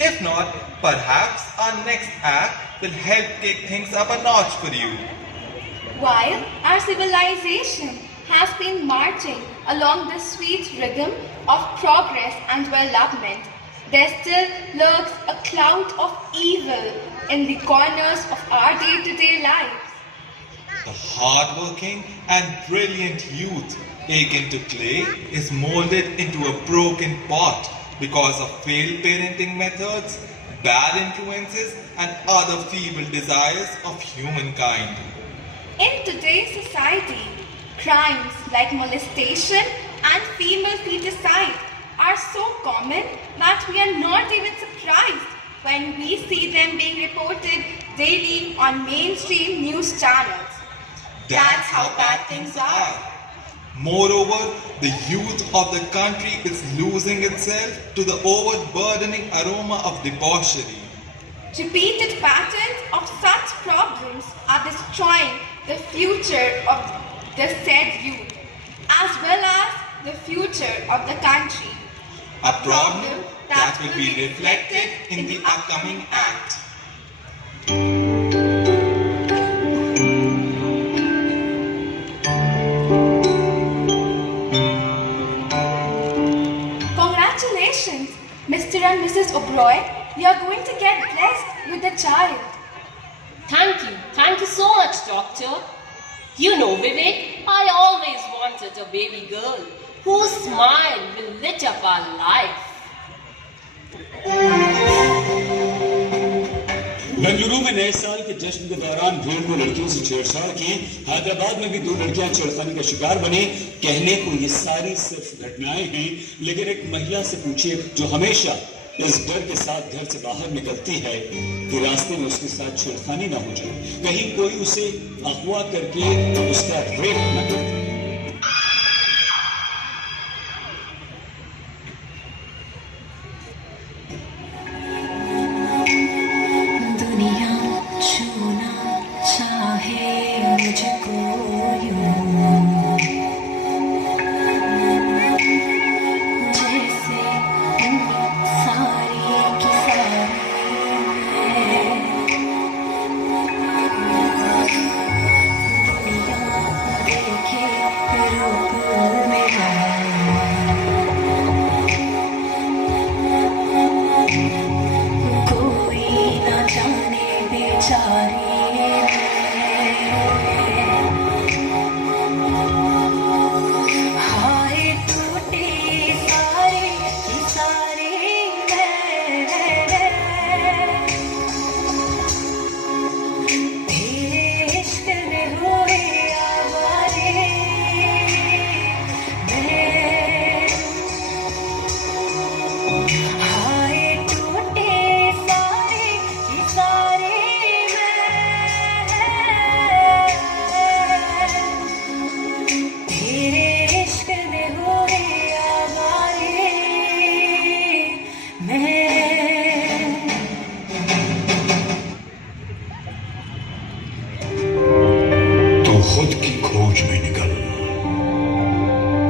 If not, perhaps our next act will help take things up a notch for you. While our civilization has been marching along the sweet rhythm of progress and development, there still lurks a cloud of evil in the corners of our day-to-day lives. The hard-working and brilliant youth taken to clay is molded into a broken pot because of failed parenting methods, bad influences, and other feeble desires of humankind. In today's society, crimes like molestation and female feticide are so common that we are not even surprised when we see them being reported daily on mainstream news channels. That's how bad things are. Moreover, the youth of the country is losing itself to the overburdening aroma of debauchery. Repeated patterns of such problems are destroying the future of the said youth, as well as the future of the country. A problem that will be reflected in the upcoming act. Congratulations, Mr. and Mrs. Oberoi. You are going to get blessed with a child. Thank you so much, doctor. You know, Vivek, I always wanted a baby girl whose smile will lit up our life. Bengaluru में नए साल के जश्न के दौरान भीड़ को लड़कियों से छेड़छाड़ की, हैदराबाद में भी 2 लड़कियां छेड़खानी का शिकार बनी। कहने को ये सारी सिर्फ घटनाएं हैं, लेकिन एक महिला से पूछिए जो हमेशा इस डर के साथ घर से बाहर निकलती है कि रास्ते में उसके साथ छेड़खानी ना हो जाए, कहीं कोई उसे अगवा करके उसका रेप न कर दे। खुद की खोज में निकल,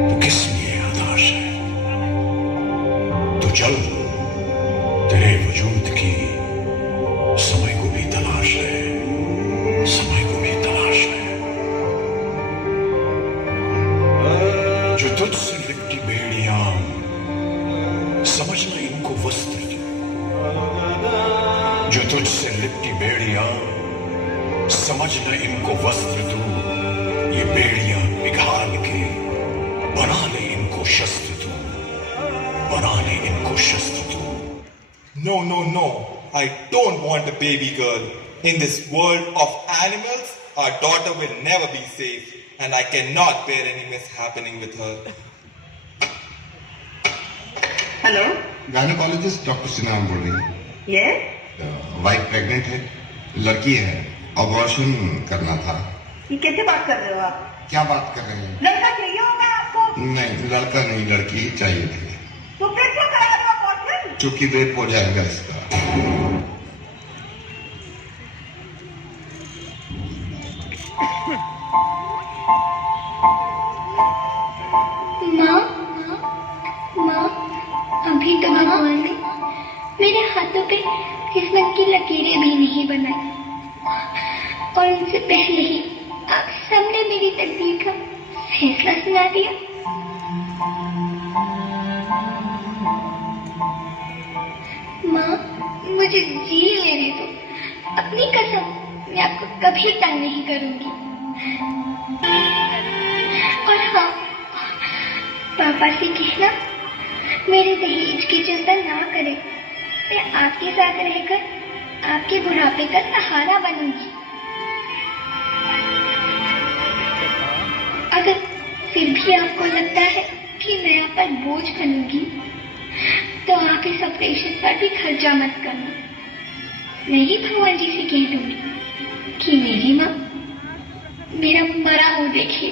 तो किस लिए हताश है? तो चल, तेरे वजूद की समय को भी तलाश है, समय को भी तलाश है। जो तुझसे लिपटी बेड़ियां, समझना इनको वस्त्र दो। जो तुझसे लिपटी बेड़ियां, समझना इनको वस्त्र दो। ये बेड़ियां पिघाल के बना ले इनको शस्त्र तू, बना ले इनको शस्त्र तू। No, no, no. I don't want a baby girl. In this world of animals, our daughter will never be safe, and I cannot bear any mishappening with her. Hello, gynaecologist doctor Sinha बोल रही हूँ। ये wife pregnant है, लड़की है, abortion करना था। ये कैसे बात कर रहे हो आप? क्या बात कर रहे हैं? लड़का चाहिए होगा आपको? नहीं, लड़का नहीं, लड़की चाहिए थी। तो फिर क्यों करा रहे हो अबॉर्शन? क्योंकि रेप हो जाएगा इसका। माँ, अभी तो भगवान ने मेरे हाथों पे किस्मत की लकीरें भी नहीं बनाई, और उनसे पहले ही आप सबने मेरी तकदीर का फैसला सुना दिया। माँ, मुझे जी लेने दो। अपनी कसम, मैं आपको कभी तंग नहीं करूंगी। और हाँ, पापा से कहना मेरे दहेज की चिंता ना करें। मैं आपके साथ रहकर आपके बुढ़ापे का सहारा बनूंगी। अगर फिर भी आपको लगता है कि मैं आप पर बोझ बनूंगी, तो आप इस ऑपरेशन पर भी खर्चा मत करना। मैं ही भगवान जी से कह दूंगी कि मेरी माँ मेरा मरा मुंह देखे।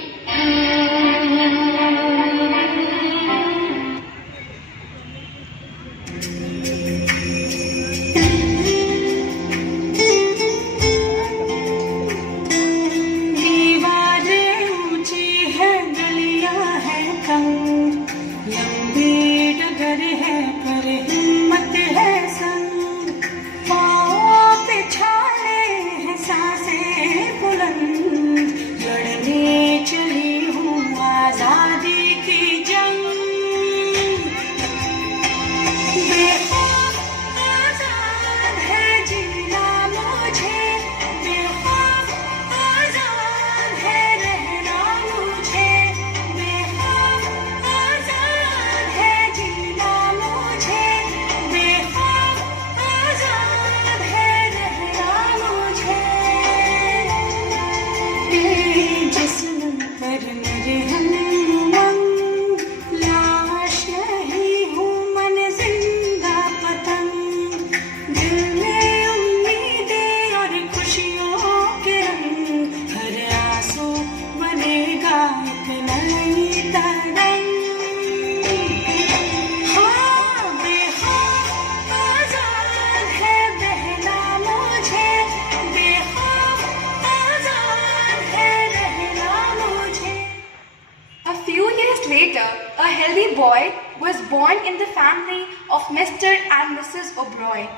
A healthy boy was born in the family of Mr. and Mrs. O'Brien.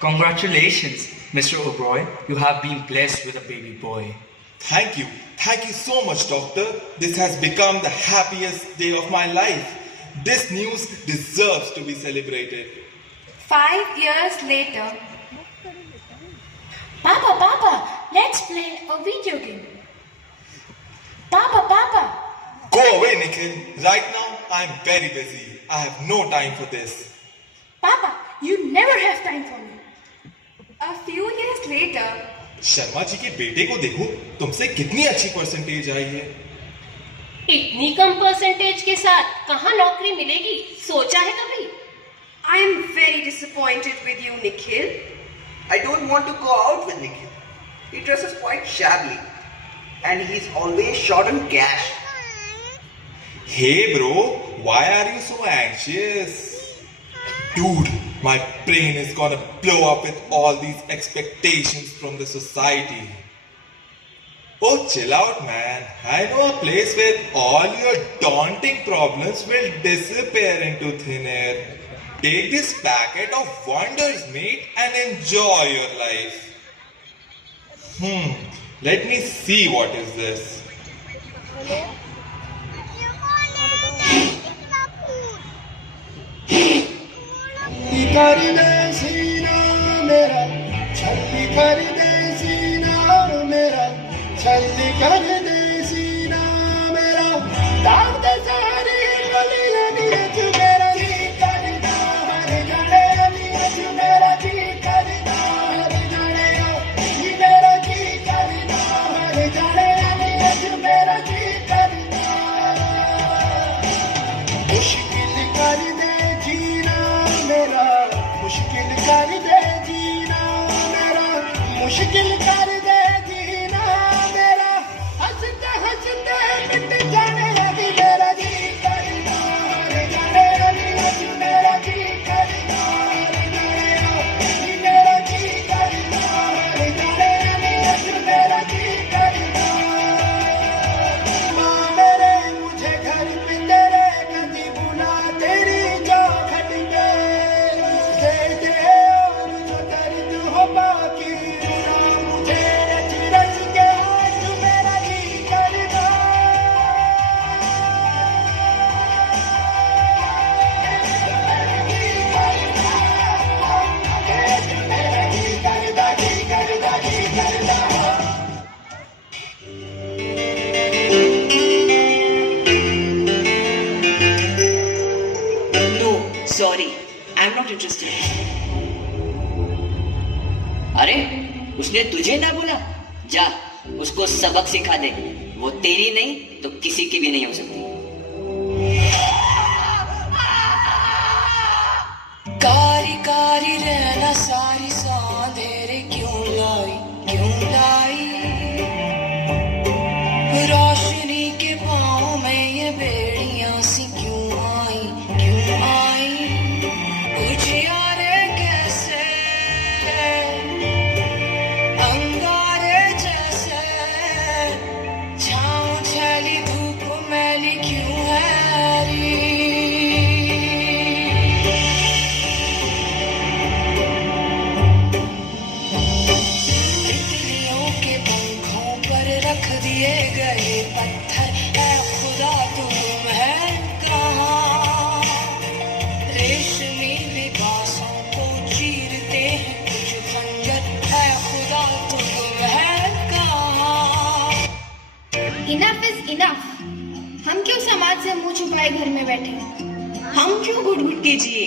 Congratulations, Mr. O'Brien. You have been blessed with a baby boy. Thank you. Thank you so much, doctor. This has become the happiest day of my life. This news deserves to be celebrated. 5 years later. Papa, let's play a video game. Papa. Go away, Nikhil. Right now, I'm very busy. I have no time for this. Papa, you never have time for me. A few years later. Sharma ji के बेटे को देखो, तुमसे कितनी अच्छी percentage आई है। इतनी कम percentage के साथ कहाँ नौकरी मिलेगी, सोचा है कभी? I am very disappointed with you, Nikhil. I don't want to go out with Nikhil. He dresses quite shabbily and he's always short on cash. Hey bro, why are you so anxious? Dude, my brain is gonna blow up with all these expectations from the society. Oh, chill out, man. I know a place where all your daunting problems will disappear into thin air. Take this packet of wonders, mate, and enjoy your life. Let me see what is this. कर दे सीना मेरा, छल्ली कर दे सीना मेरा, छल्ली कर दे सीना मेरा, दाग दे सारी गलियां नीच मेरा जी करदा हर जड़े नीच मेरा जी करदा हर जड़े जी मेरा जी करदा हर जड़े नीच मेरा जी करदा मुश्किल कर दे जीना मेरा मुश्किल उसने तुझे ना बोला? जा उसको सबक सिखा दे, वो तेरी नहीं तो किसी की भी नहीं हो सकती। कारी कारी रहना सारी सांधेरे क्यों लाई, क्यों लाई? रोशनी के पाँव में ये बेड़ियां सी क्यों आई, क्यों आई? उजियारे कैसे अंगारे जैसे, छाँव छैली धूप मैली क्यों है री? रख दिए गए पत्थर है खुदा, तुम है कहाँ? रेशमी लिबासों को चीरते हैं कुछ खंजर है खुदा, तुम है कहाँ? Enough is enough. हम क्यों समाज से मुंह छुपाए घर में बैठे? हम क्यों घुट घुट के जिए?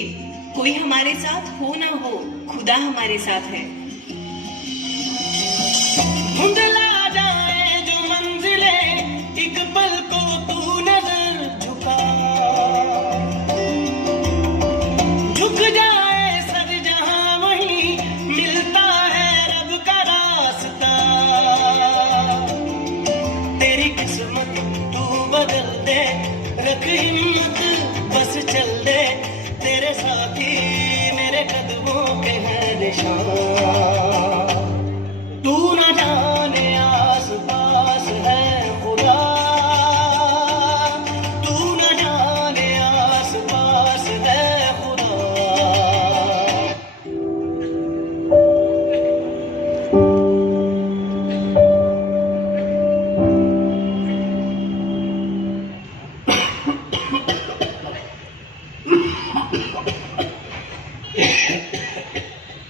कोई हमारे साथ हो ना हो, खुदा हमारे साथ है। धुंधला जाए जो मंजिले, एक पल को तू नजर झुका, झुक जाए सर जहां वहीं मिलता है रब का रास्ता। तेरी किस्मत तू बदल दे, रख हिम्मत बस चल दे, तेरे साथी मेरे कदमों के हैं निशान। तू न जाने आस पास है खुदा, तू न जाने आस पास है खुदा।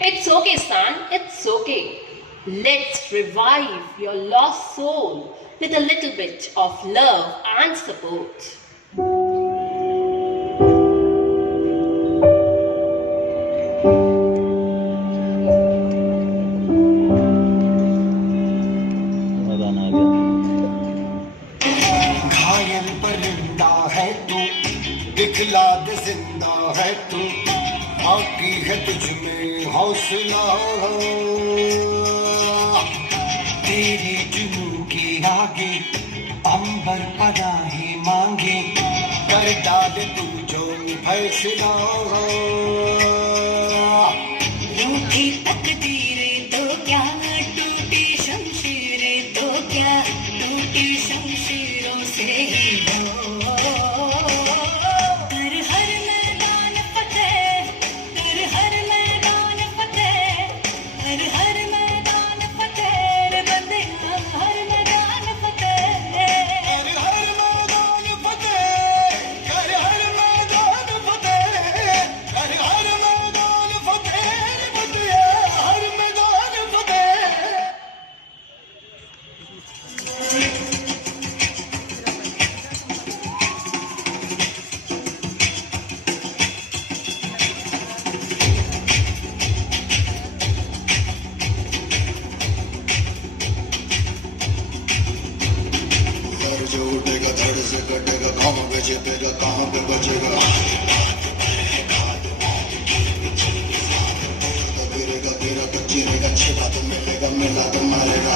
It's okay, son. It's okay. Let's revive your lost soul with a little bit of love and support. घायल परिंदा है तू, दिखला दे जिंदा है तू, बाकी है तुझ में हौसला। तेरी जुनून के आगे अंबर पदा ही मांगे, कर डाले तू जो फैसला। रूठी तकदीरें तो क्या, टूटी शमशीरें तो क्या, टूटी शमशीरों से ही हो। कर हर मैदान फतेह, कर हर मैदान फतेह, कर हर मैदान फतेह रे बंदिया, हर मैदान फतेह। कर हर मैदान फतेह, कर हर मैदान फतेह, कर हर मैदान फतेह रे बंदिया, हर मैदान फतेह। सर जो उठेगा धड़ से कटेगा, कहाँ पे छिपेगा कहाँ पे बचेगा। गिरेगा गिरा तो चीरेगा, छिपा तो मिलेगा, मिला तो मारेगा।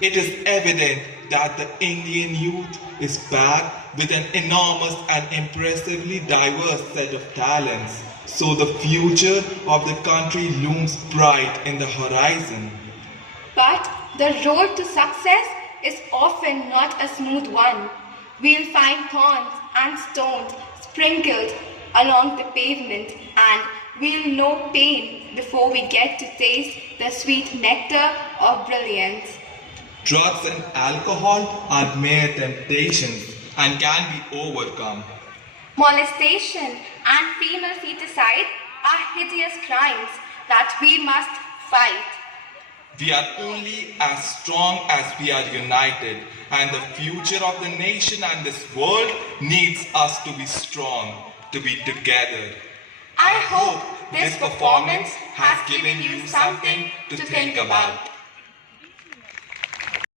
It is evident that the Indian youth is back with an enormous and impressively diverse set of talents. So the future of the country looms bright in the horizon. But the road to success is often not a smooth one. We'll find thorns and stones sprinkled along the pavement, and we'll know pain before we get to taste the sweet nectar of brilliance. Drugs and alcohol are mere temptations and can be overcome. Molestation and female feticide are hideous crimes that we must fight. We are only as strong as we are united, and the future of the nation and this world needs us to be strong, to be together. I hope this performance has given you something to think about.